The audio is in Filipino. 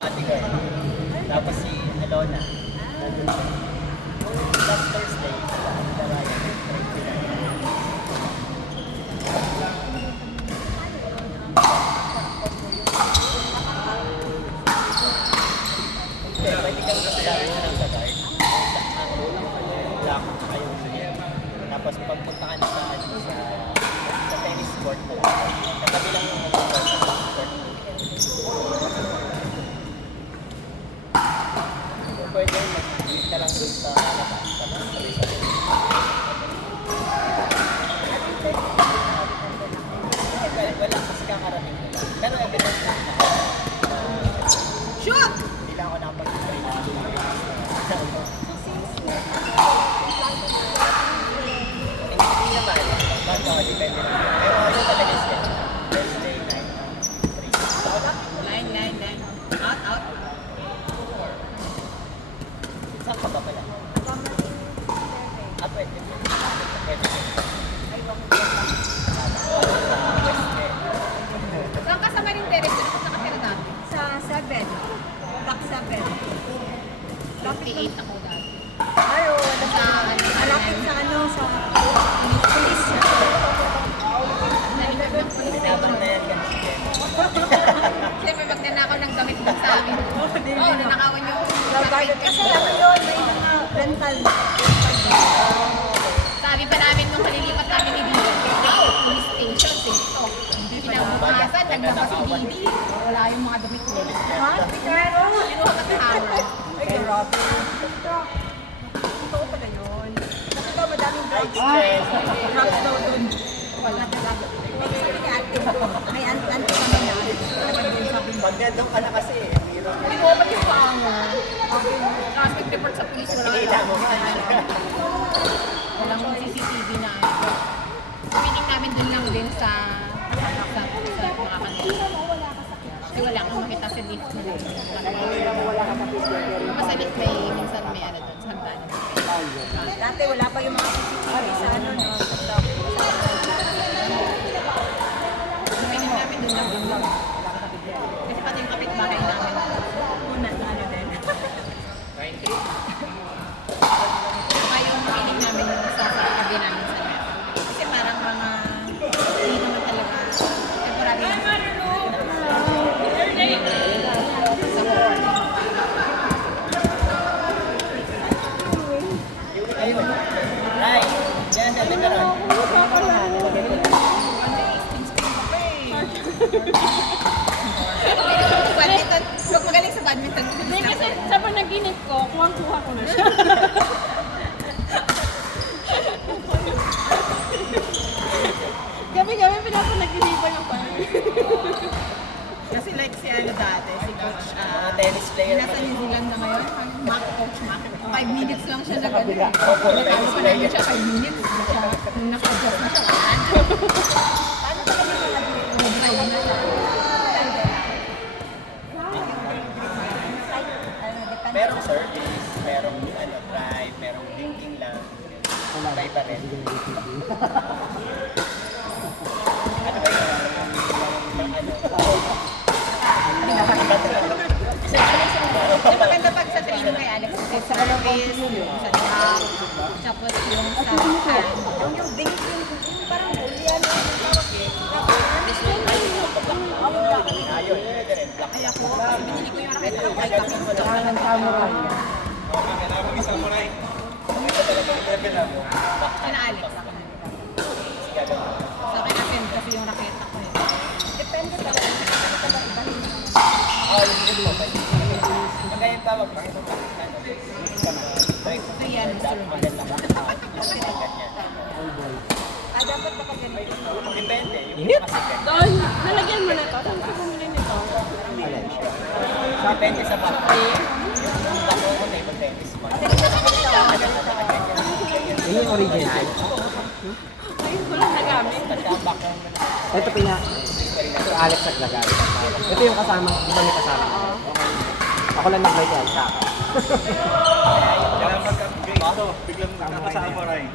Bodyguard. Tapos si Alona. Last Thursday, pwede kang kasalamin na lang sa guard. Lock kayo sige. Tapos pagpunta ka na sa tennis court mo. Natabi lang yung court. Pwede mag-meet ka lang dun sa labas. Wala kasi kakarating nila. Pero evidence lang na Shoot! hindi lang ako nakapag-try na hindi naman. Ba't ako depende lang. Pero ano talaga is Thursday night. 9. Out. Saan ka ba pala? Pwede. Pwede. Saan ka sa Maring Terrace? Saan ka nakatira dati? Sa 7. Block 7. 58 ako dati. Ayun, malapit sa sa police. Nainag ng pulis na Pinabang na yan ganun si Jen. Siyempre, pag nanakaw ng gamit mo sa amin. Oo, nanakawan yung Kasi yun, may mga rental. Sabi pa namin nung kalilipat namin ni Didi, police station, ito. Kinabukasan, naglabas si Didi. Wala yung mga damit ko. Ha? Pero, Kinuha ka sa hammer. ay, grabe. Totoo pala yun. Kasi daw madaming drugs. Stress. Drugs daw dun. Wala talaga. Sabi ni ate, may anti kami na. Sabi mo, Pag nandun ka na kasi, hirap. Kinuha pa yung hammer. Tapos nag-report sa police, wala Pinila mo nga. Walang CCTV na. Meeting namin dun lang din sa mga kanila. Kasi wala akong makita sa lift nila. Sa lift may minsan may ano dun, sa hagdanan. dati wala pa yung mga CCTV sa no. Meeting namin dun lang din. Kasi pati yung kapitbahay namin. Una, ano din. Kaya yung meeting namin yung sa tabi namin sa net. Kasi parang mga hindi naman talaga temporary lang. Sa board. Ayun. Right. Diyan sa Megaron. Badminton. Huwag magaling sa badminton. Hindi kasi sa panaginip ko, kuha ko na siya. Gabi-gabi pinapanaginipan yung parang. Kasi like si ano dati, si Coach, Mga tennis player. nasa New Zealand na ngayon, Coach Mac. 5 minutes lang siya na gano'n. Opo, Natalo tennis pa namin player. siya 5 minutes. Naka-adjust na siya. Paano pa kami nag-drive na siya? Merong service, merong drive, merong blinking lang. Iba rin. Ano ba yun? Yung maganda pag sa training kay Alex, kasi sa service, sa drop, tapos yung sa hand. Yung ding-ding, parang yan. Ayun, pwede rin. Black. Ay ako, kasi binili ko yung racket ng kay Kapit. Kina Alex. Sa akin natin kasi yung racket ako eh. Depende talaga. Magayon pa, wag kasi So yan, service. Dapat nakaganito. Depende. Yung kasi Doon, nalagyan mo na to. Saan ka bumili nito? depende sa battery. Yung bako ko na yung tennis pa. Yun yung original. Ayun ko lang nagamit. Nagkabak lang na. Ito ito Alex naglagay. Ito yung kasama, di ba may kasama? Ako lang naglagay sa Kaya yung Kailangan mag-upgrade ito. Biglang nakakasama rin.